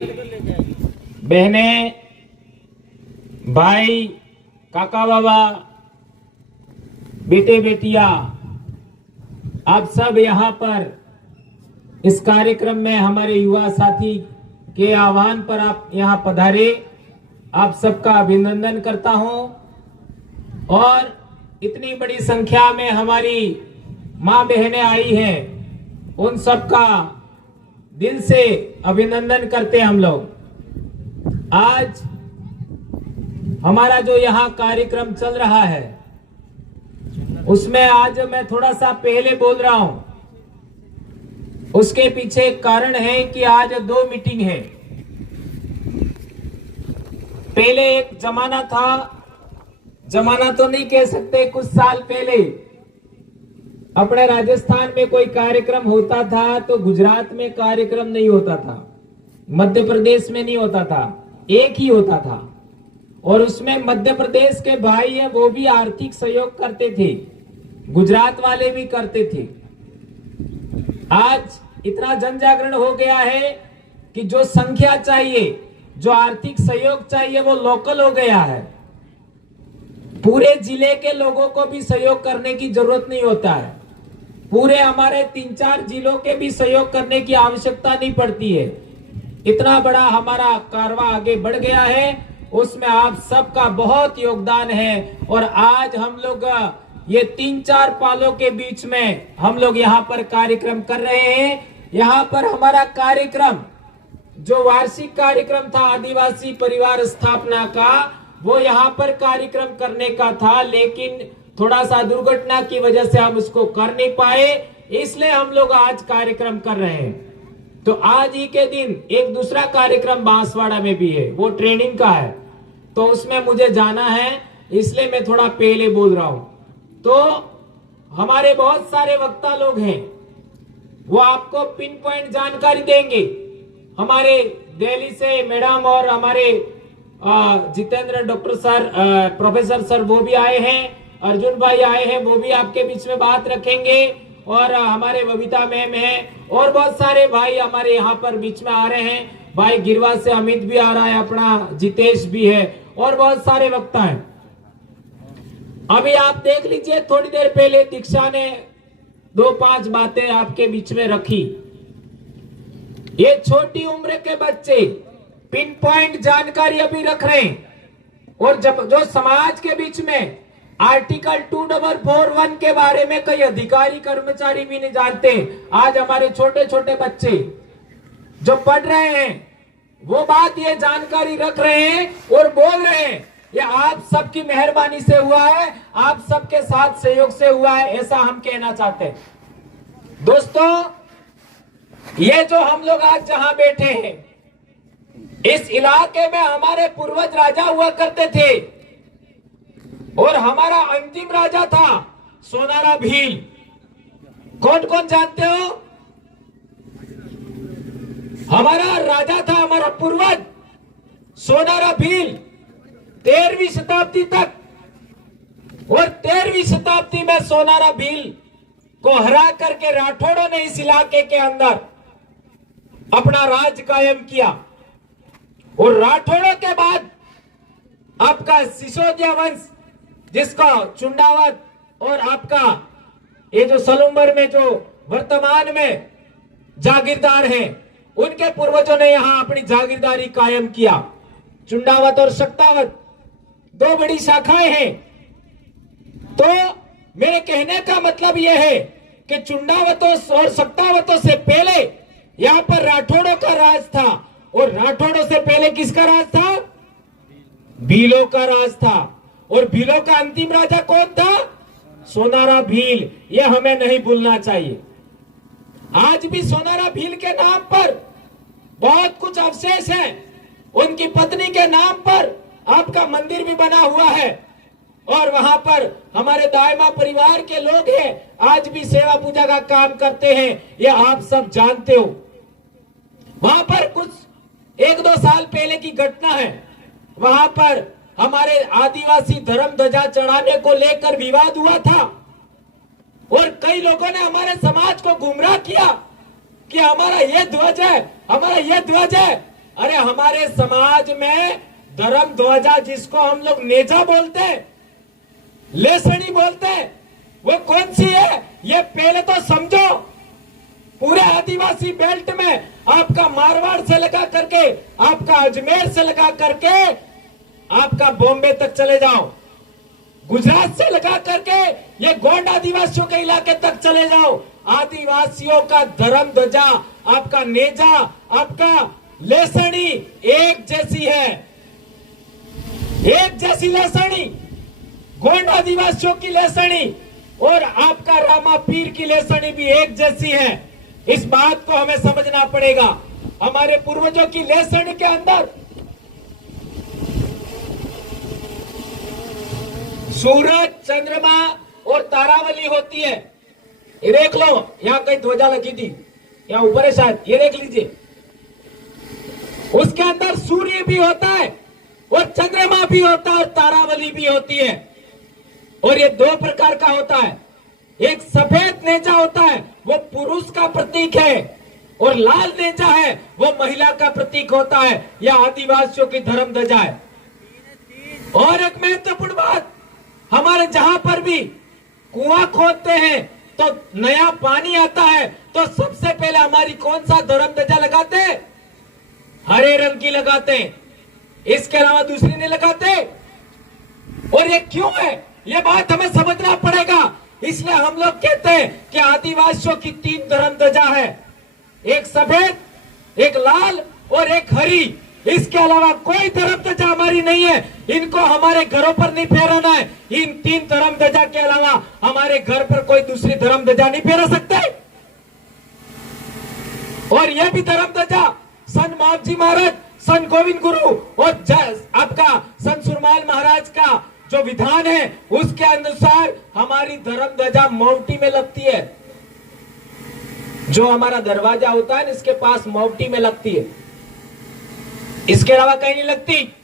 बहने, भाई, काका बाबा, बेटे बेटियां, आप सब यहाँ पर इस कार्यक्रम में हमारे युवा साथी के आह्वान पर आप यहाँ पधारे। आप सबका अभिनंदन करता हूँ और इतनी बड़ी संख्या में हमारी माँ बहनें आई हैं, उन सबका दिल से अभिनंदन करते हम लोग। आज हमारा जो यहाँ कार्यक्रम चल रहा है उसमें आज मैं थोड़ा सा पहले बोल रहा हूं, उसके पीछे एक कारण है कि आज दो मीटिंग है। पहले एक जमाना था, जमाना तो नहीं कह सकते, कुछ साल पहले अपने राजस्थान में कोई कार्यक्रम होता था तो गुजरात में कार्यक्रम नहीं होता था, मध्य प्रदेश में नहीं होता था, एक ही होता था। और उसमें मध्य प्रदेश के भाई है वो भी आर्थिक सहयोग करते थे, गुजरात वाले भी करते थे। आज इतना जन जागरण हो गया है कि जो संख्या चाहिए, जो आर्थिक सहयोग चाहिए वो लोकल हो गया है। पूरे जिले के लोगों को भी सहयोग करने की जरूरत नहीं होता है, पूरे हमारे 3-4 जिलों के भी सहयोग करने की आवश्यकता नहीं पड़ती है। इतना बड़ा हमारा कारवां आगे बढ़ गया है, उसमें आप सबका बहुत योगदान है। और आज हम लोग ये 3-4 पालों के बीच में हम लोग यहाँ पर कार्यक्रम कर रहे हैं। यहाँ पर हमारा कार्यक्रम जो वार्षिक कार्यक्रम था आदिवासी परिवार स्थापना का, वो यहाँ पर कार्यक्रम करने का था, लेकिन थोड़ा सा दुर्घटना की वजह से हम उसको कर नहीं पाए, इसलिए हम लोग आज कार्यक्रम कर रहे हैं। तो आज ही के दिन एक दूसरा कार्यक्रम बांसवाड़ा में भी है, वो ट्रेनिंग का है, तो उसमें मुझे जाना है, इसलिए मैं थोड़ा पहले बोल रहा हूं। तो हमारे बहुत सारे वक्ता लोग हैं, वो आपको पिन पॉइंट जानकारी देंगे। हमारे दिल्ली से मैडम और हमारे Jitendra doctor sir, professor sir वो भी आए हैं, अर्जुन भाई आए हैं, वो भी आपके बीच में बात रखेंगे। और हमारे बबीता मैम है और बहुत सारे भाई हमारे यहाँ पर बीच में आ रहे हैं। भाई गिरवा से अमित भी आ रहा है, अपना जितेश भी है और बहुत सारे वक्ता हैं। अभी आप देख लीजिए, थोड़ी देर पहले दीक्षा ने 2-5 बातें आपके बीच में रखी। ये छोटी उम्र के बच्चे पिन पॉइंट जानकारी अभी रख रहे हैं। और जब जो समाज के बीच में आर्टिकल 2441 के बारे में कई अधिकारी कर्मचारी भी नहीं जानते, आज हमारे छोटे छोटे बच्चे जो पढ़ रहे हैं वो बात ये जानकारी रख रहे हैं और बोल रहे हैं। ये आप सबकी मेहरबानी से हुआ है, आप सबके साथ सहयोग से हुआ है, ऐसा हम कहना चाहते हैं। दोस्तों, ये जो हम लोग आज जहां बैठे हैं, इस इलाके में हमारे पूर्वज राजा हुआ करते थे और हमारा अंतिम राजा था सोनारा भील। कौन कौन जानते हो? हमारा राजा था, हमारा पूर्वज सोनारा भील 13वीं शताब्दी तक। और 13वीं शताब्दी में सोनारा भील को हरा करके राठौड़ों ने इस इलाके के अंदर अपना राज कायम किया। और राठौड़ों के बाद आपका सिसोदिया वंश, जिसका चुंडावत और आपका ये जो सलूम्बर में जो वर्तमान में जागीरदार हैं, उनके पूर्वजों ने यहां अपनी जागीरदारी कायम किया। चुंडावत और शक्तावत 2 बड़ी शाखाएं हैं। तो मेरे कहने का मतलब यह है कि चुंडावतों और शक्तावतों से पहले यहां पर राठौड़ों का राज था, और राठौड़ों से पहले किसका राज था? भीलों का राज था। और भीलों का अंतिम राजा कौन था? सोनारा भील। यह हमें नहीं भूलना चाहिए। आज भी सोनारा भील के नाम पर बहुत कुछ अवशेष है। उनकी पत्नी के नाम पर आपका मंदिर भी बना हुआ है और वहां पर हमारे दायमा परिवार के लोग हैं, आज भी सेवा पूजा का काम करते हैं, यह आप सब जानते हो। वहां पर कुछ 1-2 साल पहले की घटना है, वहां पर हमारे आदिवासी धर्म ध्वजा चढ़ाने को लेकर विवाद हुआ था और कई लोगों ने हमारे समाज को गुमराह किया कि हमारा ये ध्वज है, हमारा ये ध्वज है। अरे हमारे समाज में धर्म ध्वजा जिसको हम लोग नेजा बोलते हैं, लेसड़ी बोलते हैं, वो कौन सी है ये पहले तो समझो। पूरे आदिवासी बेल्ट में आपका मारवाड़ से लगा करके, आपका अजमेर से लगा करके, आपका बॉम्बे तक चले जाओ, गुजरात से लगा करके ये गोंड आदिवासियों के इलाके तक चले जाओ, आदिवासियों का धर्म ध्वजा, आपका नेजा, आपका लेसड़ी एक जैसी है, एक जैसी लेसड़ी। गोंड आदिवासियों की लेसड़ी और आपका रामा पीर की लेसड़ी भी एक जैसी है। इस बात को हमें समझना पड़ेगा। हमारे पूर्वजों की लेसड़ी के अंदर सूरज, चंद्रमा और तारावली होती है। ये देख लो, यहां कहीं ध्वजा लगी थी, यहां ऊपर है शायद, ये देख लीजिए। उसके अंदर सूर्य भी होता है और चंद्रमा भी होता है और तारावली भी होती है। और ये दो प्रकार का होता है। एक सफेद नेजा होता है, वो पुरुष का प्रतीक है, और लाल नेजा है, वो महिला का प्रतीक होता है। यह आदिवासियों की धर्म ध्वजा है। और एक महत्वपूर्ण बात, हमारे जहां पर भी कुआं खोदते हैं तो नया पानी आता है तो सबसे पहले हमारी कौन सा धर्म ध्वजा लगाते हैं? हरे रंग की लगाते हैं, इसके अलावा दूसरी नहीं लगाते। और ये क्यों है, ये बात हमें समझना पड़ेगा। इसलिए हम लोग कहते हैं कि आदिवासियों की 3 धर्म ध्वजा है, एक सफेद, एक लाल और एक हरी। इसके अलावा कोई धर्म ध्वजा हमारी नहीं है। इनको हमारे घरों पर नहीं फहराना है। इन 3 धर्म ध्वजा के अलावा हमारे घर पर कोई दूसरी धर्म ध्वजा नहीं फहरा सकते। और यह भी धर्म ध्वजा संत मावजी महाराज, संत गोविंद गुरु और आपका संत सुरमाल महाराज का जो विधान है उसके अनुसार हमारी धर्म ध्वजा मोवटी में लगती है। जो हमारा दरवाजा होता है इसके पास मोवटी में लगती है, इसके अलावा कहीं नहीं लगती।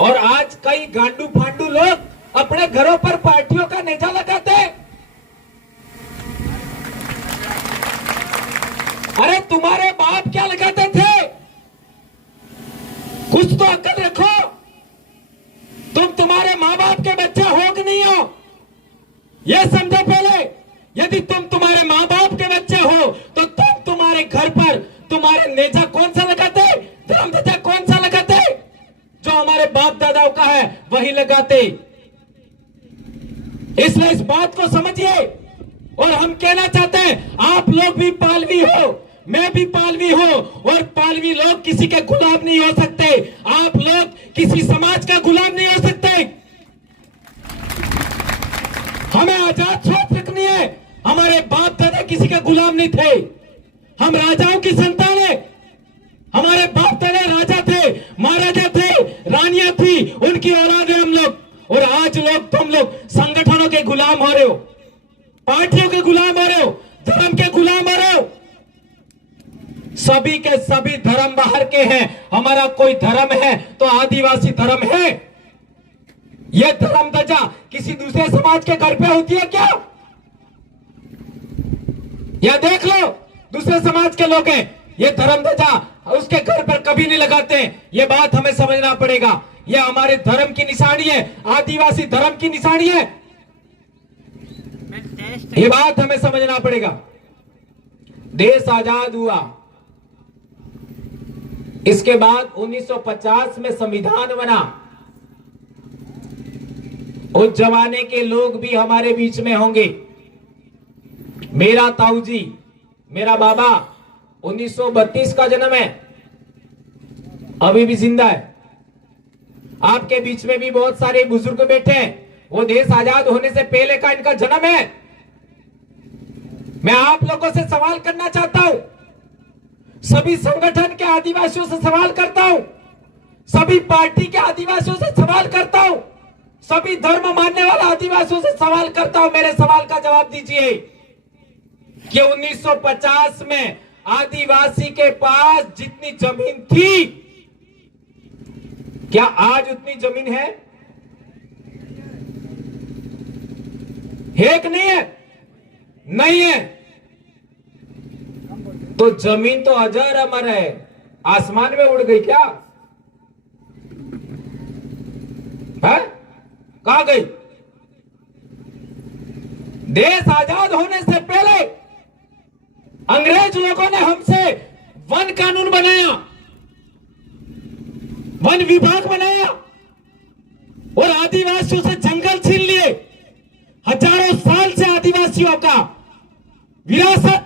और आज कई गांडू फांडू लोग अपने घरों पर पार्टियों का नेजा लगाते हैं। अरे तुम्हारे बाप क्या लगाते थे? कुछ तो अक्ल रखो। तुम तुम्हारे माँ बाप के बच्चे हो कि नहीं हो, यह समझो पहले। यदि तुम तुम्हारे माँ बाप के बच्चे हो तो तुम तुम्हारे घर पर तुम्हारे नेजा कौन सा लगाते? धर्म ध्वजा कौन सा लगाते? जो हमारे बाप दादाओं का है वही लगाते। इसलिए इस बात को समझिए। और हम कहना चाहते हैं, आप लोग भी पालवी हो, मैं भी पालवी हूं, और पालवी लोग किसी के गुलाम नहीं हो सकते। आप लोग किसी समाज का गुलाम नहीं हो सकते। हमें आजाद सोच रखनी है। हमारे बाप दादा किसी के गुलाम नहीं थे। हम राजाओं की संतान है। हमारे बाप दादा राजा थे, महाराजा थे, रानियां थी, उनकी औलाद है हम लोग। और आज लोग, तुम लोग संगठनों के गुलाम हो रहे हो, पार्टियों के गुलाम हो रहे हो, धर्म के गुलाम हो रहे हो। सभी के सभी धर्म बाहर के हैं। हमारा कोई धर्म है तो आदिवासी धर्म है। यह धर्म ध्वजा किसी दूसरे समाज के घर पे होती है क्या? यह देख लो, दूसरे समाज के लोग हैं, ये धर्म ध्वजा उसके घर पर कभी नहीं लगाते हैं। यह बात हमें समझना पड़ेगा। यह हमारे धर्म की निशानी है, आदिवासी धर्म की निशानी है। ये बात हमें समझना पड़ेगा। देश आजाद हुआ, इसके बाद 1950 में संविधान बना। उस जमाने के लोग भी हमारे बीच में होंगे। मेरा ताऊ जी, मेरा बाबा 1932 का जन्म है, अभी भी जिंदा है। आपके बीच में भी बहुत सारे बुजुर्ग बैठे हैं, वो देश आजाद होने से पहले का इनका जन्म है। मैं आप लोगों से सवाल करना चाहता हूं, सभी संगठन के आदिवासियों से सवाल करता हूं, सभी पार्टी के आदिवासियों से सवाल करता हूं, सभी धर्म मानने वाले आदिवासियों से सवाल करता हूं। मेरे सवाल का जवाब दीजिए कि 1950 में आदिवासी के पास जितनी जमीन थी, क्या आज उतनी जमीन है कि नहीं है? नहीं है। तो जमीन तो अजर अमर है, आसमान में उड़ गई क्या? है? कहां गई? देश आजाद होने से पहले अंग्रेज लोगों ने हमसे वन कानून बनाया, वन विभाग बनाया और आदिवासियों से जंगल छीन लिए। हजारों साल से आदिवासियों का विरासत,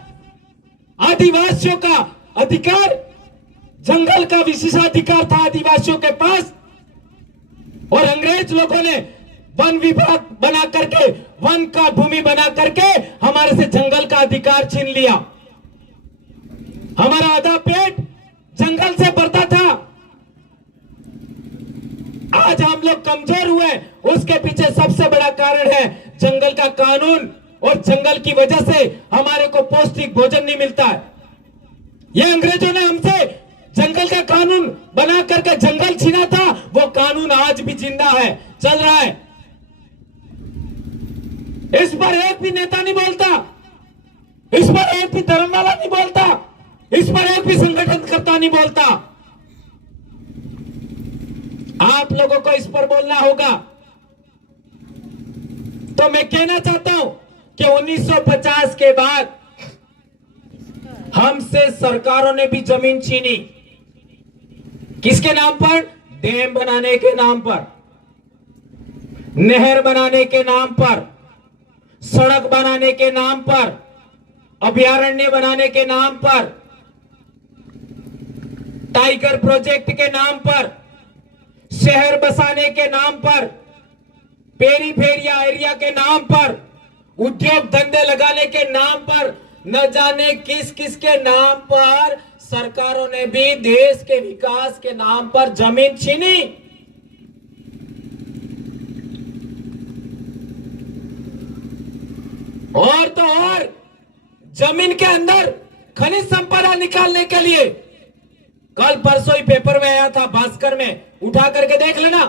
आदिवासियों का अधिकार, जंगल का विशेषाधिकार था आदिवासियों के पास। और अंग्रेज लोगों ने वन विभाग बना करके, वन का भूमि बना करके हमारे से जंगल का अधिकार छीन लिया। हमारा आधा पेट जंगल से भरता था। आज हम लोग कमजोर हुए, उसके पीछे सबसे बड़ा कारण है जंगल का कानून। और जंगल की वजह से हमारे को पौष्टिक भोजन नहीं मिलता है। ये अंग्रेजों ने हमसे जंगल का कानून बना करके जंगल छीना था, वो कानून आज भी जिंदा है, चल रहा है। इस पर एक भी नेता नहीं बोलता, इस पर एक भी धर्म वाला नहीं बोलता, इस पर एक भी संगठनकर्ता नहीं बोलता। आप लोगों को इस पर बोलना होगा। तो मैं कहना चाहता हूं कि 1950 के बाद हमसे सरकारों ने भी जमीन छीनी। किसके नाम पर? डैम बनाने के नाम पर, नहर बनाने के नाम पर, सड़क बनाने के नाम पर, अभयारण्य बनाने के नाम पर, टाइगर प्रोजेक्ट के नाम पर, शहर बसाने के नाम पर, पेरीफेरिया एरिया के नाम पर, उद्योग धंधे लगाने के नाम पर, न जाने किस किस के नाम पर सरकारों ने भी देश के विकास के नाम पर जमीन छीनी। और तो और जमीन के अंदर खनिज संपदा निकालने के लिए, कल परसों ही पेपर में आया था, भास्कर में, उठा करके देख लेना,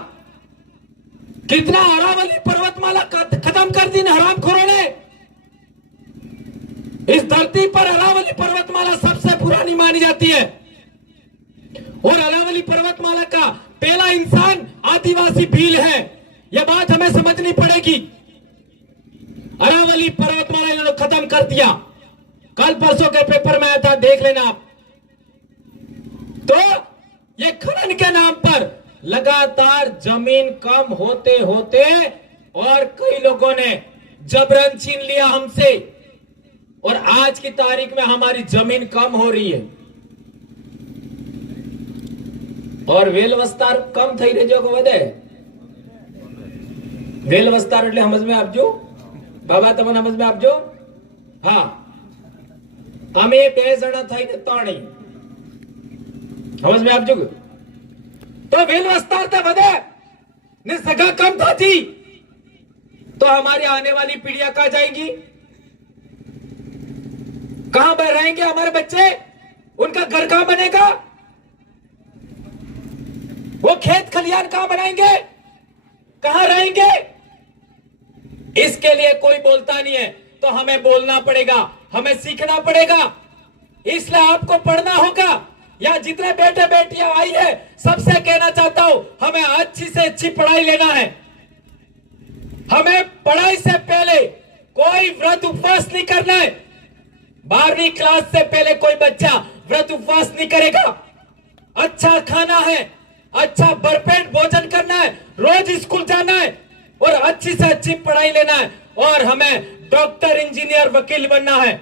कितना अरावली पर्वतमाला खत्म कर दी हरामखोरों ने। इस धरती पर अरावली पर्वतमाला सबसे पुरानी मानी जाती है और अरावली पर्वतमाला का पहला इंसान आदिवासी भील है। यह बात हमें समझनी पड़ेगी। अरावली पर्वतमाला इन्होंने खत्म कर दिया, कल परसों के पेपर में आया था, देख लेना आप। तो ये खनन के नाम पर लगातार जमीन कम होते होते और कई लोगों ने जबरन छीन लिया हमसे, और आज की तारीख में हमारी जमीन कम हो रही है। और वेल विस्तार कम થઈ રહ્યો કે વધે? વેલ વિસ્તાર એટલે સમજ में આપજો બાબા, તમને સમજ में આપજો। हाँ, અમે બે જણા થઈને ત્રણેય समझ में आपજો। तो वेल विस्तार तो વધે ने जगह कम थी, तो हमारी आने वाली पीढ़ियां कहां जाएंगी? कहां पर रहेंगे हमारे बच्चे? उनका घर कहां बनेगा? वो खेत खलियान कहां बनाएंगे? कहां रहेंगे? इसके लिए कोई बोलता नहीं है, तो हमें बोलना पड़ेगा, हमें सीखना पड़ेगा। इसलिए आपको पढ़ना होगा। या जितने बेटे बेटियां आई है, सबसे कहना चाहता हूं, हमें अच्छी से अच्छी पढ़ाई लेना है। हमें पढ़ाई से पहले कोई व्रत उपवास नहीं करना है। 12वीं क्लास से पहले कोई बच्चा व्रत उपवास नहीं करेगा। अच्छा खाना है, अच्छा भरपेट भोजन करना है, रोज स्कूल जाना है और अच्छी से अच्छी पढ़ाई लेना है। और हमें डॉक्टर, इंजीनियर, वकील बनना है।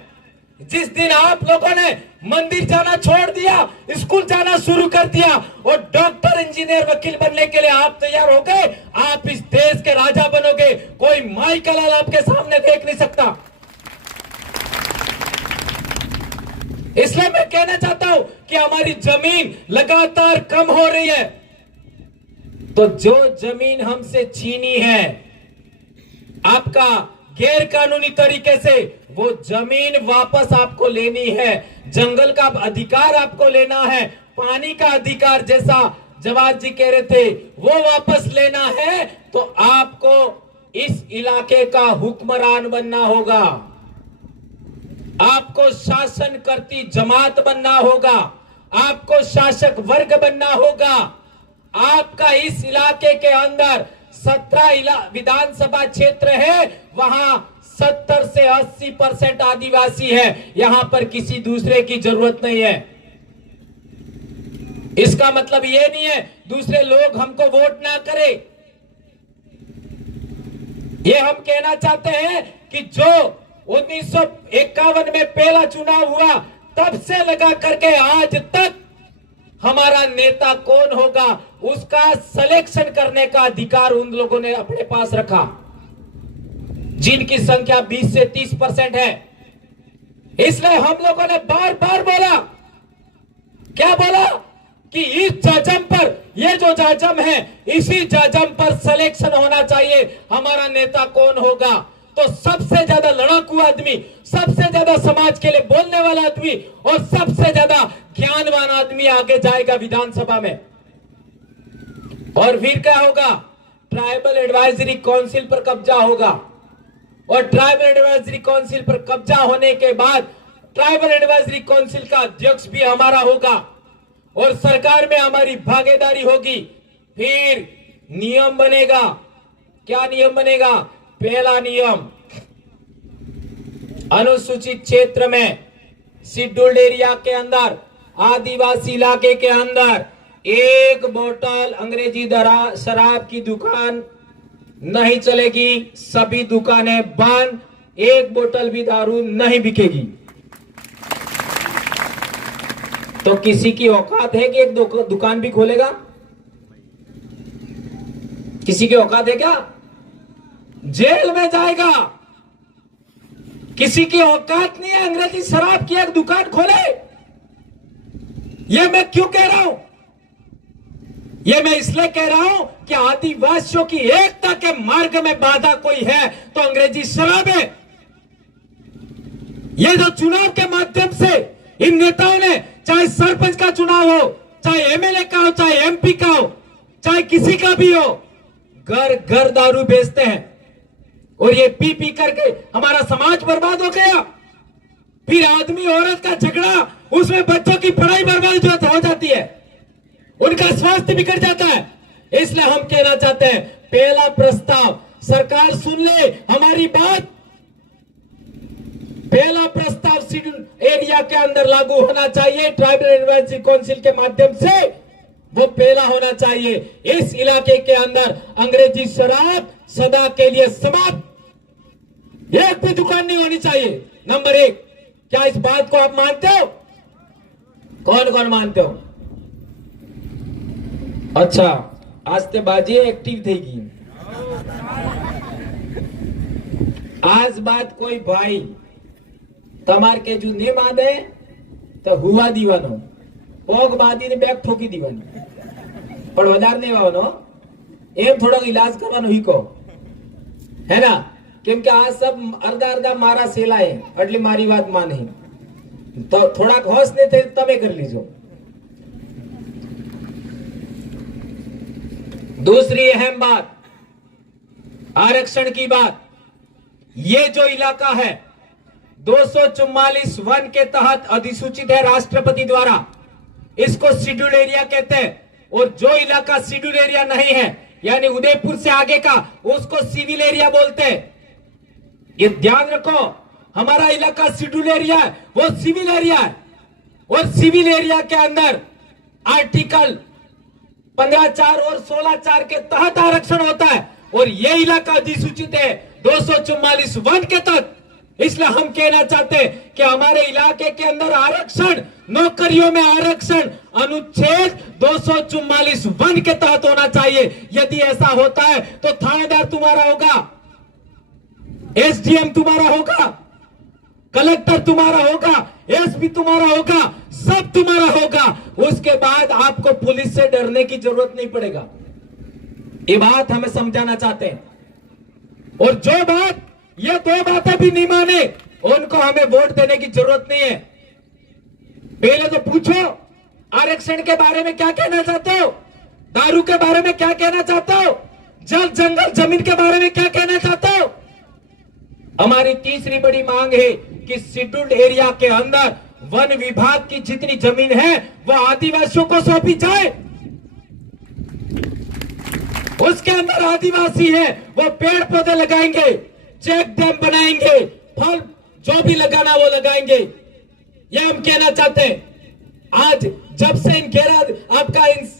जिस दिन आप लोगों ने मंदिर जाना छोड़ दिया, स्कूल जाना शुरू कर दिया और डॉक्टर, इंजीनियर, वकील बनने के लिए आप तैयार हो गए, आप इस देश के राजा बनोगे। कोई माई का लाल आपके सामने देख नहीं सकता। इसलिए मैं कहना चाहता हूं कि हमारी जमीन लगातार कम हो रही है। तो जो जमीन हमसे छीनी है आपका गैर कानूनी तरीके से, वो जमीन वापस आपको लेनी है। जंगल का अधिकार आपको लेना है, पानी का अधिकार जैसा जवाहर जी कह रहे थे वो वापस लेना है। तो आपको इस इलाके का हुक्मरान बनना होगा, आपको शासन करती जमात बनना होगा, आपको शासक वर्ग बनना होगा। आपका इस इलाके के अंदर 17 विधानसभा क्षेत्र है, वहां 70 से 80% आदिवासी है। यहां पर किसी दूसरे की जरूरत नहीं है। इसका मतलब यह नहीं है दूसरे लोग हमको वोट ना करें। ये हम कहना चाहते हैं कि जो 1951 में पहला चुनाव हुआ तब से लगा करके आज तक हमारा नेता कौन होगा उसका सिलेक्शन करने का अधिकार उन लोगों ने अपने पास रखा, जिनकी संख्या 20 से 30% है। इसलिए हम लोगों ने बार बार बोला, क्या बोला कि इस जजम पर, ये जो जजम है इसी जजम पर सिलेक्शन होना चाहिए हमारा नेता कौन होगा। तो सबसे ज्यादा लड़ाकू आदमी, सबसे ज्यादा समाज के लिए बोलने वाला आदमी और सबसे ज्यादा ज्ञानवान आदमी आगे जाएगा विधानसभा में। और फिर क्या होगा, ट्राइबल एडवाइजरी काउंसिल पर कब्जा होगा और ट्राइबल एडवाइजरी काउंसिल पर कब्जा होने के बाद ट्राइबल एडवाइजरी काउंसिल का अध्यक्ष भी हमारा होगा और सरकार में हमारी भागीदारी होगी। फिर नियम बनेगा। क्या नियम बनेगा? पहला नियम, अनुसूचित क्षेत्र में, शेड्यूल्ड एरिया के अंदर, आदिवासी इलाके के अंदर 1 बोतल अंग्रेजी शराब की दुकान नहीं चलेगी। सभी दुकानें बंद, 1 बोतल भी दारू नहीं बिकेगी। तो किसी की औकात है कि एक दुकान भी खोलेगा? किसी की औकात है क्या? जेल में जाएगा। किसी की औकात नहीं है अंग्रेजी शराब की एक दुकान खोले। यह मैं क्यों कह रहा हूं? यह मैं इसलिए कह रहा हूं कि आदिवासियों की एकता के मार्ग में बाधा कोई है तो अंग्रेजी शराब है। यह जो चुनाव के माध्यम से इन नेताओं ने, चाहे सरपंच का चुनाव हो, चाहे एमएलए का हो, चाहे एमपी का हो, चाहे किसी का भी हो, घर घर दारू बेचते हैं और ये पी पी करके हमारा समाज बर्बाद हो गया। फिर आदमी औरत का झगड़ा, उसमें बच्चों की पढ़ाई बर्बाद हो जाती है, उनका स्वास्थ्य बिगड़ जाता है। इसलिए हम कहना चाहते हैं, पहला प्रस्ताव सरकार सुन ले हमारी बात। पहला प्रस्ताव शेड्यूल एरिया के अंदर लागू होना चाहिए ट्राइबल एडवाइजरी काउंसिल के माध्यम से, वो पहला होना चाहिए। इस इलाके के अंदर अंग्रेजी शराब सदा के लिए समाप्त, एक भी दुकान नहीं होनी चाहिए। नंबर 1, क्या इस बात को आप मानते हो? कौन कौन मानते हो? अच्छा, आज ते बाजी एक्टिव થઈ ગઈ। आज बात કોઈ ભાઈ તમાર કે જો ને માદે તો હુવા દીવાનો, પોગ બાદીને બેક ઠોકી દીવાની, પણ વધારે નહીં આવવાનો, એમ થોડોક इलाज કરવાનો હીકો, है ना? કેમ કે આ सब અર્ધા અર્ધા મારા સેલા है, એટલે મારી વાત માને તો થોડાક હોશ ને તમે કરી લીજો। दूसरी अहम बात, आरक्षण की बात। ये जो इलाका है 244 वन के तहत अधिसूचित है राष्ट्रपति द्वारा, इसको शेड्यूल एरिया कहते हैं। और जो इलाका शेड्यूल एरिया नहीं है, यानी उदयपुर से आगे का, उसको सिविल एरिया बोलते हैं। ये ध्यान रखो, हमारा इलाका शेड्यूल एरिया है, वो सिविल एरिया है। और सिविल एरिया के अंदर आर्टिकल 15(4) और 16(4) के तहत आरक्षण होता है और ये इलाका अधिसूचित है 244 वन के तहत। इसलिए हम कहना चाहते हैं कि हमारे इलाके के अंदर आरक्षण, नौकरियों में आरक्षण अनुच्छेद 244 वन के तहत होना चाहिए। यदि ऐसा होता है तो थानेदार तुम्हारा होगा, एसडीएम तुम्हारा होगा, कलेक्टर तुम्हारा होगा, एसपी तुम्हारा होगा, सब तुम्हारा होगा। उसके बाद आपको पुलिस से डरने की जरूरत नहीं पड़ेगा। ये बात हमें समझाना चाहते हैं। और जो बात, ये 2 बातें भी नहीं माने, उनको हमें वोट देने की जरूरत नहीं है। पहले तो पूछो आरक्षण के बारे में क्या कहना चाहते हो, दारू के बारे में क्या कहना चाहते हो, जल जंगल जमीन के बारे में क्या कहना चाहते हो। हमारी तीसरी बड़ी मांग है कि शेड्यूल्ड एरिया के अंदर वन विभाग की जितनी जमीन है वो आदिवासियों को सौंपी जाए। उसके अंदर आदिवासी है वो पेड़ पौधे लगाएंगे, चेक डैम बनाएंगे, फल जो भी लगाना वो लगाएंगे। ये हम कहना चाहते हैं। आज जब से इन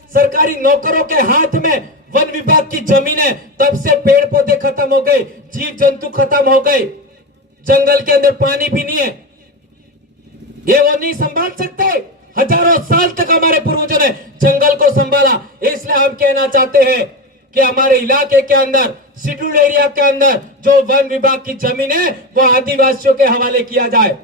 सरकारी नौकरों के हाथ में वन विभाग की जमीन है, तब से पेड़ पौधे खत्म हो गए, जीव जंतु खत्म हो गए, जंगल के अंदर पानी भी नहीं है। ये वो नहीं संभाल सकते। हजारों साल तक हमारे पूर्वजों ने जंगल को संभाला। इसलिए हम कहना चाहते हैं कि हमारे इलाके के अंदर, शेड्यूल्ड एरिया के अंदर जो वन विभाग की जमीन है वो आदिवासियों के हवाले किया जाए।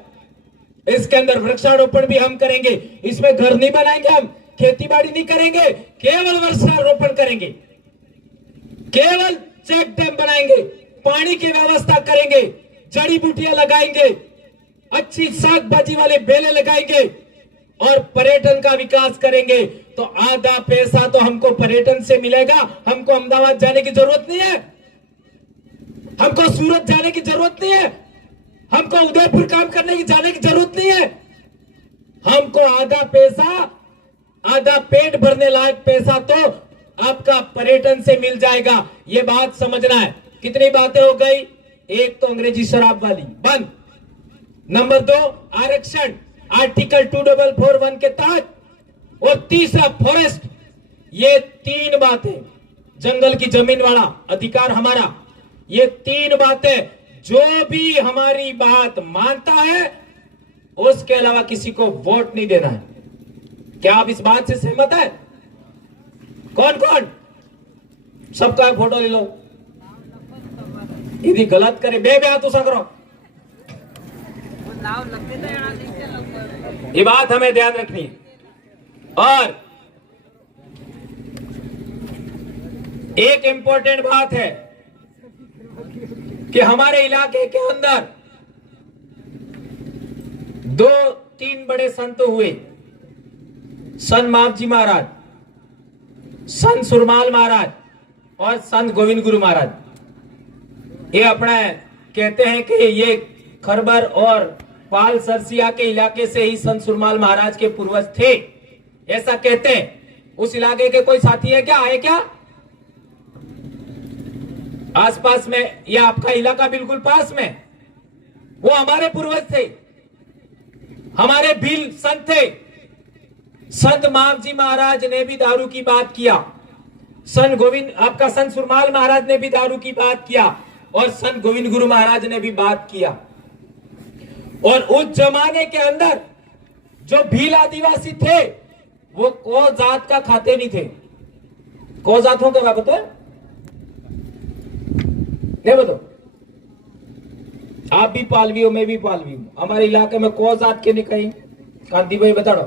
इसके अंदर वृक्षारोपण भी हम करेंगे। इसमें घर नहीं बनाएंगे, हम खेती बाड़ी नहीं करेंगे, केवल वृक्षारोपण करेंगे, केवल चेक डैम बनाएंगे, पानी की व्यवस्था करेंगे, जड़ी बूटियां लगाएंगे, अच्छी साग भाजी वाले बेले लगाएंगे और पर्यटन का विकास करेंगे। तो आधा पैसा तो हमको पर्यटन से मिलेगा। हमको अहमदाबाद जाने की जरूरत नहीं है, हमको सूरत जाने की जरूरत नहीं है, हमको उदयपुर काम करने की जाने की जरूरत नहीं है। हमको आधा पैसा, आधा पेट भरने लायक पैसा तो आपका पर्यटन से मिल जाएगा। ये बात समझना है। कितनी बातें हो गई? एक तो अंग्रेजी शराब वाली बंद, नंबर 2 आरक्षण आर्टिकल 2441 के तहत, और तीसरा फॉरेस्ट। ये 3 बातें, जंगल की जमीन वाला अधिकार हमारा, ये 3 बातें जो भी हमारी बात मानता है उसके अलावा किसी को वोट नहीं देना है। क्या आप इस बात से सहमत है? कौन कौन? सबका फोटो ले लो। यदि गलत करे बे हाथ उसा करो। ये बात हमें ध्यान रखनी है। और एक इंपॉर्टेंट बात है कि हमारे इलाके के अंदर 2-3 बड़े संत हुए, संत मावजी महाराज, संत सुरमाल महाराज और संत गोविंद गुरु महाराज। ये अपने कहते हैं कि ये खरबर और पाल सरसिया के इलाके से ही संत सुरमाल महाराज के पूर्वज थे, ऐसा कहते हैं। उस इलाके के कोई साथी है क्या? आए क्या आसपास में? या आपका इलाका बिल्कुल पास में? वो हमारे पूर्वज थे, हमारे भील संत थे। संत मावजी महाराज ने भी दारू की बात किया, संत सुरमाल महाराज ने भी दारू की बात किया, और संत गोविंद गुरु महाराज ने भी बात किया। और उस जमाने के अंदर जो भील आदिवासी थे वो को जात का खाते नहीं थे। को जातों का बताओ, नहीं बताओ। आप भी पालवी हो, मैं भी पालवी हूं। हमारे इलाके में को जात के नहीं कहीं? कांति भाई बता दो।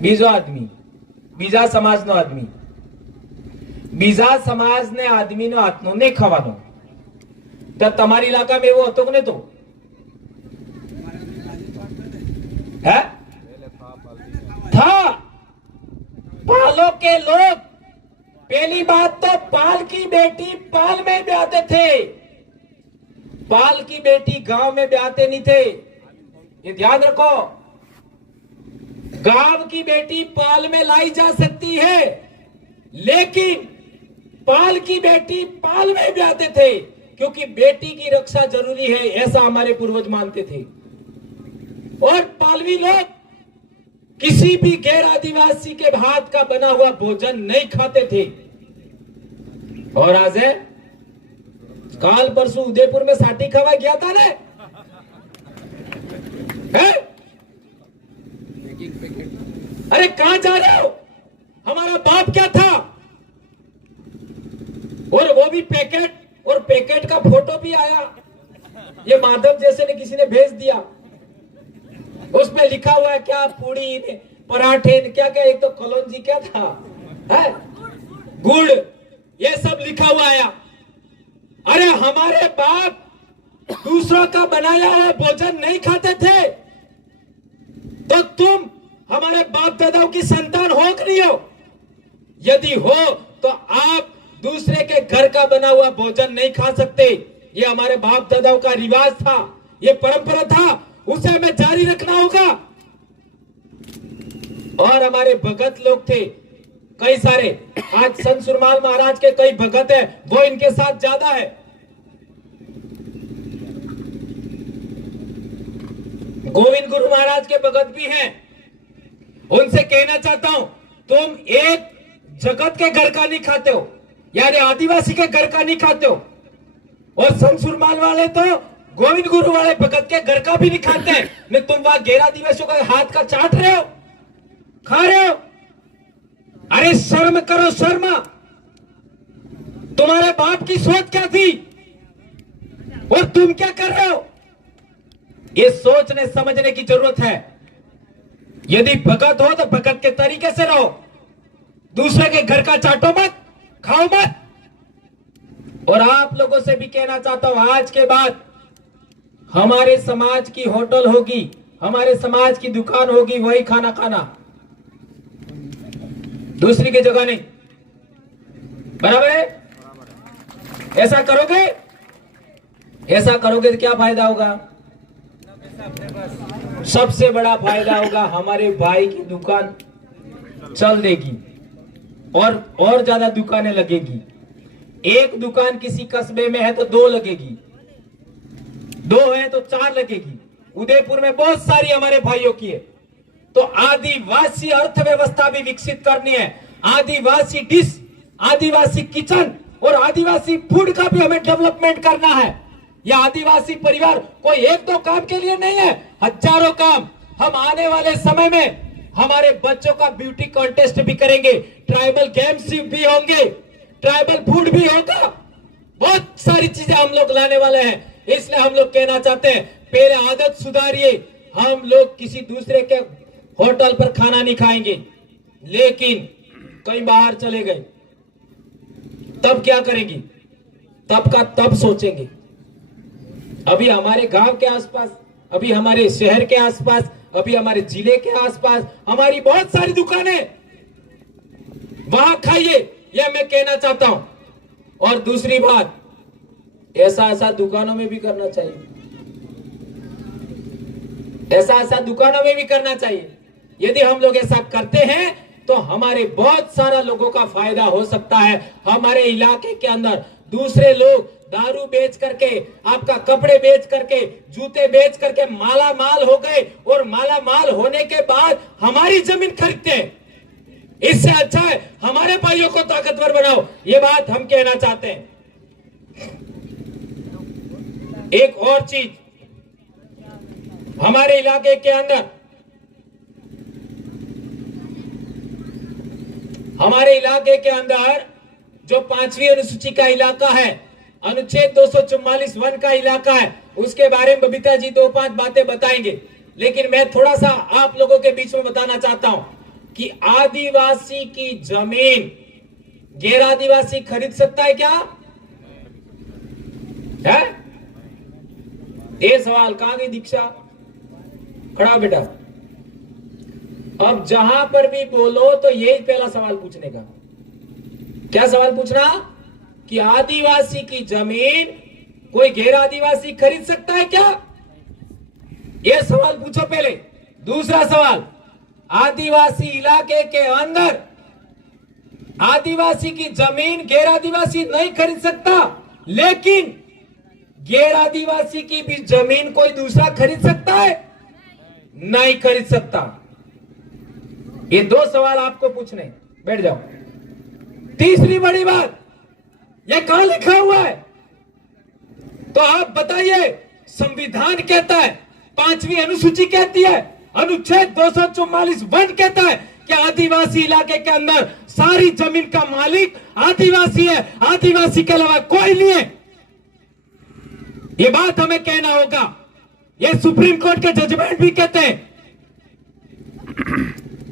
बीजो आदमी, बीजा समाज नो आदमी, बीजा समाज ने आदमी नो हाथ नो नहीं खावानो। तो तुम्हारी इलाका में वो હતો કે नहीं? तो है था। पालों के लोग पहली बात तो पाल की बेटी पाल में ब्याहते थे, पाल की बेटी गांव में ब्याहते नहीं थे। ये ध्यान रखो। गांव की बेटी पाल में लाई जा सकती है, लेकिन पाल की बेटी पाल में ब्याहते थे, क्योंकि बेटी की रक्षा जरूरी है, ऐसा हमारे पूर्वज मानते थे। और पालवी लोग किसी भी गैर आदिवासी के हाथ का बना हुआ भोजन नहीं खाते थे। और आज है, काल परसों उदयपुर में साटी खावा गया था ना, है? अरे कहां जा रहे हो? हमारा बाप क्या था? और वो भी पैकेट, और पैकेट का फोटो भी आया, ये माधव जैसे ने किसी ने भेज दिया। उसमें लिखा हुआ है क्या? पूड़ी ने, पराठे ने, क्या क्या, एक तो कलौंजी क्या था, है? गुड़, ये सब लिखा हुआ आया। अरे हमारे बाप दूसरों का बनाया हुआ भोजन नहीं खाते थे, तो तुम हमारे बाप दादाओं की संतान हो कि नहीं हो? यदि हो तो आप दूसरे के घर का बना हुआ भोजन नहीं खा सकते। ये हमारे बाप दादाओं का रिवाज था, ये परंपरा था, उसे हमें जारी रखना होगा। और हमारे भगत लोग थे कई सारे, आज संत सुरमाल महाराज के कई भगत है, वो इनके साथ ज्यादा है। गोविंद गुरु महाराज के भगत भी हैं। उनसे कहना चाहता हूं, तुम एक जगत के घर का नहीं खाते हो, यानी आदिवासी के घर का नहीं खाते हो, और संत सुरमाल वाले तो गोविंद गुरु वाले भगत के घर का भी नहीं खाते हैं। नहीं तुम वहां गैर आदिवासियों का हाथ का चाट रहे हो, खा रहे हो। अरे शर्म करो, शर्म। तुम्हारे बाप की सोच क्या थी और तुम क्या कर रहे हो, ये सोचने समझने की जरूरत है। यदि भगत हो तो भगत के तरीके से रहो, दूसरे के घर का चाटो मत, खाओ मत। और आप लोगों से भी कहना चाहता हूं, आज के बाद हमारे समाज की होटल होगी, हमारे समाज की दुकान होगी, वही खाना खाना, दूसरी की जगह नहीं। बराबर है? ऐसा करोगे, ऐसा करोगे तो क्या फायदा होगा? सबसे बड़ा फायदा होगा, हमारे भाई की दुकान चल देगी और ज्यादा दुकानें लगेगी। एक दुकान किसी कस्बे में है तो 2 लगेगी, 2 है तो 4 लगेगी। उदयपुर में बहुत सारी हमारे भाइयों की है। तो आदिवासी अर्थव्यवस्था भी विकसित करनी है, आदिवासी डिश, आदिवासी किचन और आदिवासी फूड का भी हमें डेवलपमेंट करना है। यह आदिवासी परिवार कोई 1-2 काम के लिए नहीं है, हजारों काम। हम आने वाले समय में हमारे बच्चों का ब्यूटी कॉन्टेस्ट भी करेंगे, ट्राइबल गेम्स भी होंगे, ट्राइबल फूड भी होगा, बहुत सारी चीजें हम लोग लाने वाले हैं। इसलिए हम लोग कहना चाहते हैं, पहले आदत सुधारिए। हम लोग किसी दूसरे के होटल पर खाना नहीं खाएंगे, लेकिन कहीं बाहर चले गए तब क्या करेंगे? तब का तब सोचेंगे। अभी हमारे गांव के आसपास, अभी हमारे शहर के आसपास, अभी हमारे जिले के आसपास हमारी बहुत सारी दुकानें, वहां खाइए, यह मैं कहना चाहता हूं। और दूसरी बात, ऐसा दुकानों में भी करना चाहिए, ऐसा दुकानों में भी करना चाहिए। यदि हम लोग ऐसा करते हैं तो हमारे बहुत सारा लोगों का फायदा हो सकता है। हमारे इलाके के अंदर दूसरे लोग दारू बेच करके, आपका कपड़े बेच करके, जूते बेच करके माला माल हो गए, और माला माल होने के बाद हमारी जमीन खरीदते हैं। इससे अच्छा है हमारे भाइयों को ताकतवर बनाओ, ये बात हम कहना चाहते हैं। एक और चीज, हमारे इलाके के अंदर, हमारे इलाके के अंदर जो 5वीं अनुसूची का इलाका है, अनुच्छेद 244 वन का इलाका है, उसके बारे में बबीता जी 2-5 बातें बताएंगे। लेकिन मैं थोड़ा सा आप लोगों के बीच में बताना चाहता हूं कि आदिवासी की जमीन गैर आदिवासी खरीद सकता है क्या? है? ये सवाल, कहां गई दीक्षा? खड़ा बेटा। अब जहां पर भी बोलो तो यही पहला सवाल पूछने का। क्या सवाल पूछना? कि आदिवासी की जमीन कोई गैर आदिवासी खरीद सकता है क्या? यह सवाल पूछो पहले। दूसरा सवाल, आदिवासी इलाके के अंदर आदिवासी की जमीन गैर आदिवासी नहीं खरीद सकता, लेकिन गैर आदिवासी की भी जमीन कोई दूसरा खरीद सकता है? नहीं खरीद सकता। ये 2 सवाल आपको पूछने, बैठ जाओ। तीसरी बड़ी बात, ये कहां लिखा हुआ है? तो आप बताइए। संविधान कहता है, 5वीं अनुसूची कहती है, अनुच्छेद 244 वन कहता है कि आदिवासी इलाके के अंदर सारी जमीन का मालिक आदिवासी है, आदिवासी के अलावा कोई नहीं है। ये बात हमें कहना होगा। ये सुप्रीम कोर्ट के जजमेंट भी कहते हैं।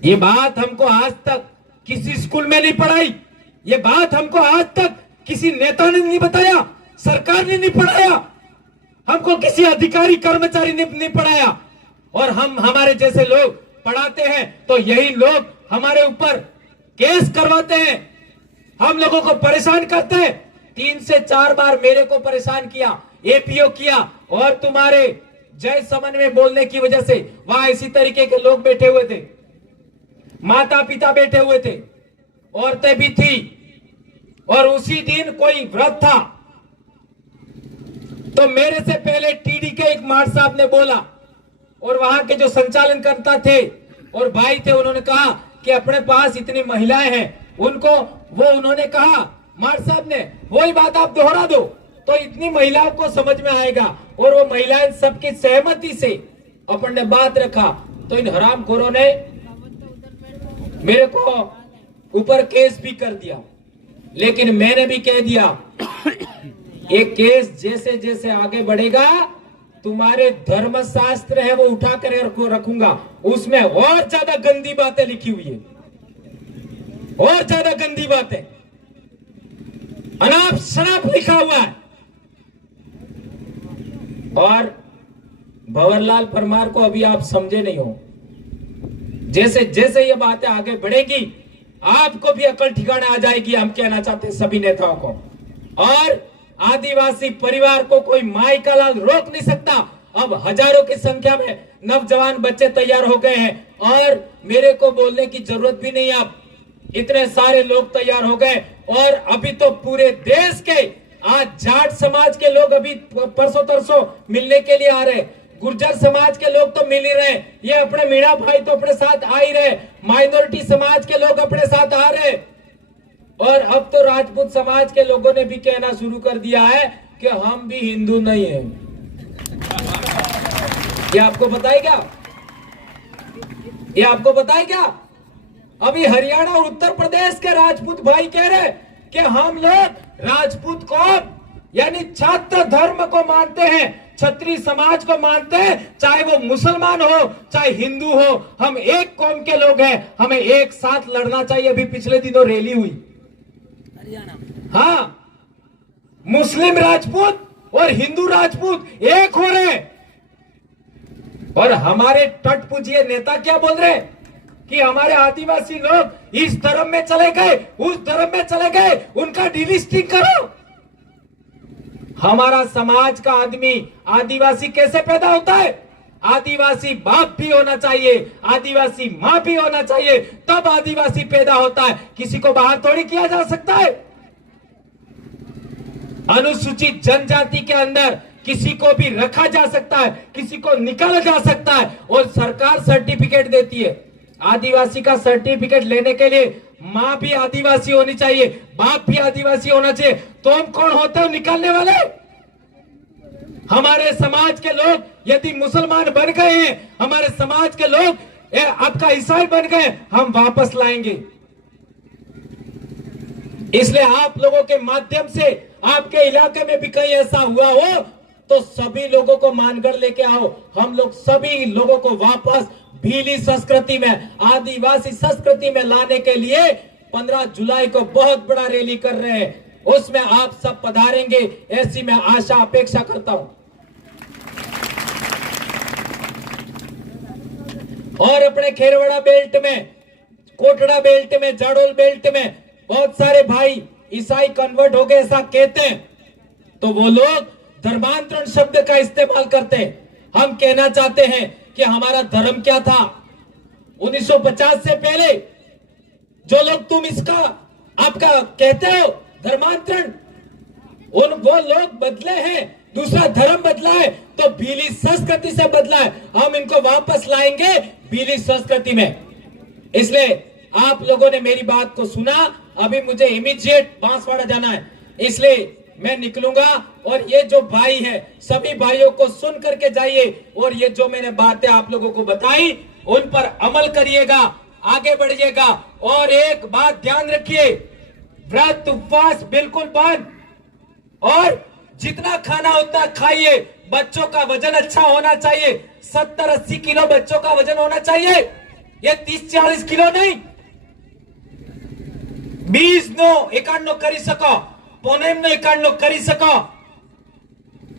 ये बात हमको आज तक किसी स्कूल में नहीं पढ़ाई, ये बात हमको आज तक किसी नेता ने नहीं बताया, सरकार ने नहीं पढ़ाया, हमको किसी अधिकारी कर्मचारी ने नहीं पढ़ाया। और हम हमारे जैसे लोग पढ़ाते हैं तो यही लोग हमारे ऊपर केस करवाते हैं, हम लोगों को परेशान करते हैं। 3 से 4 बार मेरे को परेशान किया, एपीओ किया, और तुम्हारे जय समन्वय बोलने की वजह से वहां इसी तरीके के लोग बैठे हुए थे, माता पिता बैठे हुए थे, औरतें भी थी, और उसी दिन कोई व्रत था। तो मेरे से पहले टीडी के एक मार साहब ने बोला, और वहां के जो संचालन करता थे और भाई थे, उन्होंने कहा कि अपने पास इतनी महिलाएं हैं, उनको वो उन्होंने कहा, मार साहब ने वही बात आप दोहरा दो तो इतनी महिलाओं को समझ में आएगा। और वो महिलाएं सबकी सहमति से अपन ने बात रखा। तो इन हरामखोरों ने मेरे को ऊपर केस भी कर दिया, लेकिन मैंने भी कह दिया ये केस जैसे जैसे आगे बढ़ेगा, तुम्हारे धर्मशास्त्र है वो उठा कर रखूंगा, उसमें और ज्यादा गंदी बातें लिखी हुई है, और ज्यादा गंदी बातें, अनाप शनाप लिखा हुआ है। और भंवरलाल परमार को अभी आप समझे नहीं हो, जैसे जैसे ये बातें आगे बढ़ेगी आपको भी अकल ठिकाने आ जाएगी, हम कहना चाहते हैं सभी नेताओं को। और आदिवासी परिवार को कोई माई का लाल रोक नहीं सकता। अब हजारों की संख्या में नौजवान बच्चे तैयार हो गए हैं, और मेरे को बोलने की जरूरत भी नहीं, आप इतने सारे लोग तैयार हो गए। और अभी तो पूरे देश के आज जाट समाज के लोग अभी परसों तरसों मिलने के लिए आ रहे, गुर्जर समाज के लोग तो मिल ही रहे, ये अपने मीणा भाई तो अपने साथ आ ही रहे, माइनॉरिटी समाज के लोग अपने साथ आ रहे, और अब तो राजपूत समाज के लोगों ने भी कहना शुरू कर दिया है कि हम भी हिंदू नहीं हैं। ये आपको बताए क्या? ये आपको बताए क्या? अभी हरियाणा और उत्तर प्रदेश के राजपूत भाई कह रहे कि हम लोग राजपूत कौम यानी छात्र धर्म को मानते हैं, क्षत्रिय समाज को मानते हैं, चाहे वो मुसलमान हो चाहे हिंदू हो, हम एक कौम के लोग हैं, हमें एक साथ लड़ना चाहिए। अभी पिछले दिनों रैली हुई हरियाणा, हाँ, मुस्लिम राजपूत और हिंदू राजपूत एक हो रहे हैं। और हमारे टटपुजिए नेता क्या बोल रहे हैं कि हमारे आदिवासी लोग इस धर्म में चले गए, उस धर्म में चले गए, उनका डिलिस्टिंग करो। हमारा समाज का आदमी आदिवासी कैसे पैदा होता है? आदिवासी बाप भी होना चाहिए, आदिवासी मां भी होना चाहिए, तब आदिवासी पैदा होता है। किसी को बाहर थोड़ी किया जा सकता है। अनुसूचित जनजाति के अंदर किसी को भी रखा जा सकता है, किसी को निकाला जा सकता है, और सरकार सर्टिफिकेट देती है। आदिवासी का सर्टिफिकेट लेने के लिए माँ भी आदिवासी होनी चाहिए, बाप भी आदिवासी होना चाहिए। तो हम कौन होते हैं निकालने वाले? हमारे समाज के लोग यदि मुसलमान बन गए हैं, हमारे समाज के लोग आपका ईसाई बन गए, हम वापस लाएंगे। इसलिए आप लोगों के माध्यम से आपके इलाके में भी कहीं ऐसा हुआ हो तो सभी लोगों को मानकर लेके आओ। हम लोग सभी लोगों को वापस भीली संस्कृति में, आदिवासी संस्कृति में लाने के लिए 15 जुलाई को बहुत बड़ा रैली कर रहे हैं, उसमें आप सब पधारेंगे, ऐसी मैं आशा अपेक्षा करता हूं। और अपने खेरवाड़ा बेल्ट में, कोटड़ा बेल्ट में, जाडोल बेल्ट में बहुत सारे भाई ईसाई कन्वर्ट हो गए ऐसा कहते हैं, तो वो लोग धर्मांतरण शब्द का इस्तेमाल करते हैं। हम कहना चाहते हैं कि हमारा धर्म क्या था 1950 से पहले। जो लोग तुम इसका आपका कहते हो धर्मांतरण, वो लोग बदले हैं, दूसरा धर्म बदला है, तो भीली संस्कृति से बदला है। हम इनको वापस लाएंगे भीली संस्कृति में। इसलिए आप लोगों ने मेरी बात को सुना, अभी मुझे इमीडिएट बांसवाड़ा जाना है, इसलिए मैं निकलूंगा। और ये जो भाई है सभी भाइयों को सुन करके जाइए, और ये जो मैंने बातें आप लोगों को बताई उन पर अमल करिएगा, आगे बढ़िएगा। और एक बात ध्यान रखिए, व्रत उपवास बिल्कुल बंद, और जितना खाना उतना खाइए। बच्चों का वजन अच्छा होना चाहिए, 70-80 किलो बच्चों का वजन होना चाहिए, ये 30-40 किलो नहीं। 20-91 કરી શકો, 91 કરી શકો,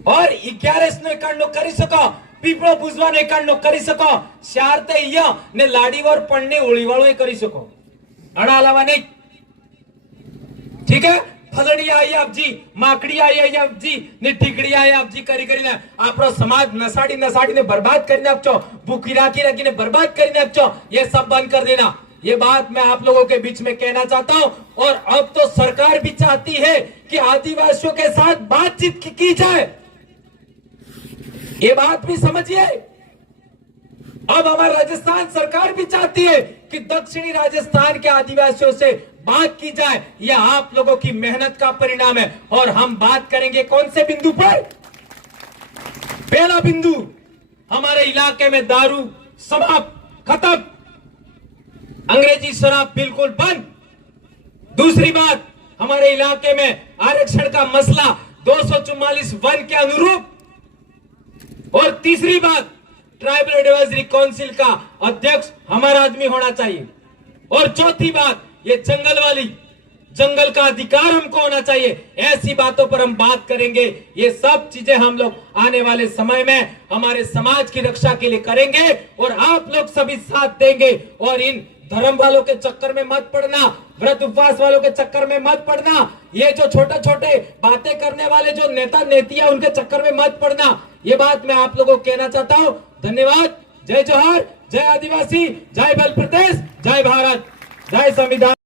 और 11 કરી શકો, પીપળો પૂજવાનો 91 કરી શકો, શારતે અહીંયા ને લાડીવાર પણને ઓળીવાળો કરી શકો, આના અલાવા નહીં। ठीक है, ફલણી આવી આપજી, માકડી આવી આપજી ને ઠીકડી આવી આપજી કરી કરીને આપણો સમાજ નસાડીને બરબાદ કરી નાખજો, ભૂખી રાખીને બરબાદ કરી નાખજો। ये सब बंद कर देना। ये बात मैं आप लोगों के बीच में कहना चाहता हूं। और अब तो सरकार भी चाहती है कि आदिवासियों के साथ बातचीत की जाए, ये बात भी समझिए। अब हमारा राजस्थान सरकार भी चाहती है कि दक्षिणी राजस्थान के आदिवासियों से बात की जाए। यह आप लोगों की मेहनत का परिणाम है। और हम बात करेंगे कौन से बिंदु पर? पहला बिंदु, हमारे इलाके में दारू समाप्त, खत्म, अंग्रेजी शराब बिल्कुल बंद। दूसरी बात, हमारे इलाके में आरक्षण का मसला 244 वन के अनुरूप। और तीसरी बात, ट्राइबल एडवाइजरी काउंसिल का अध्यक्ष हमारा आदमी होना चाहिए। और चौथी बात, ये जंगल का अधिकार हमको होना चाहिए। ऐसी बातों पर हम बात करेंगे। ये सब चीजें हम लोग आने वाले समय में हमारे समाज की रक्षा के लिए करेंगे और आप लोग सभी साथ देंगे। और इन धर्म वालों के चक्कर में मत पड़ना, व्रत उपवास वालों के चक्कर में मत पड़ना, ये जो छोटे छोटे बातें करने वाले जो नेता नेतियां उनके चक्कर में मत पड़ना। ये बात मैं आप लोगों को कहना चाहता हूं। धन्यवाद। जय जोहार, जय आदिवासी, जय बल प्रदेश, जय भारत, जय संविधान।